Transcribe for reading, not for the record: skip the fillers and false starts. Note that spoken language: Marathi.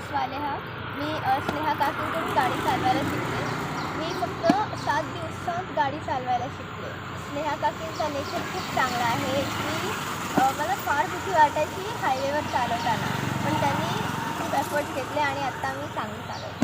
स्वालेहा. मी स्नेहा काकींकडून गाडी चालवायला शिकले. मी फक्त 7 दिवसात गाडी चालवायला शिकले. स्नेहा काकींचा नेचर खूप चांगला आहे. मला फार भीती वाटायची हायवेवर चालवताना, पण त्यांनी खूप एफर्ट्स घेतले आणि आत्ता मी चांगली चालवते.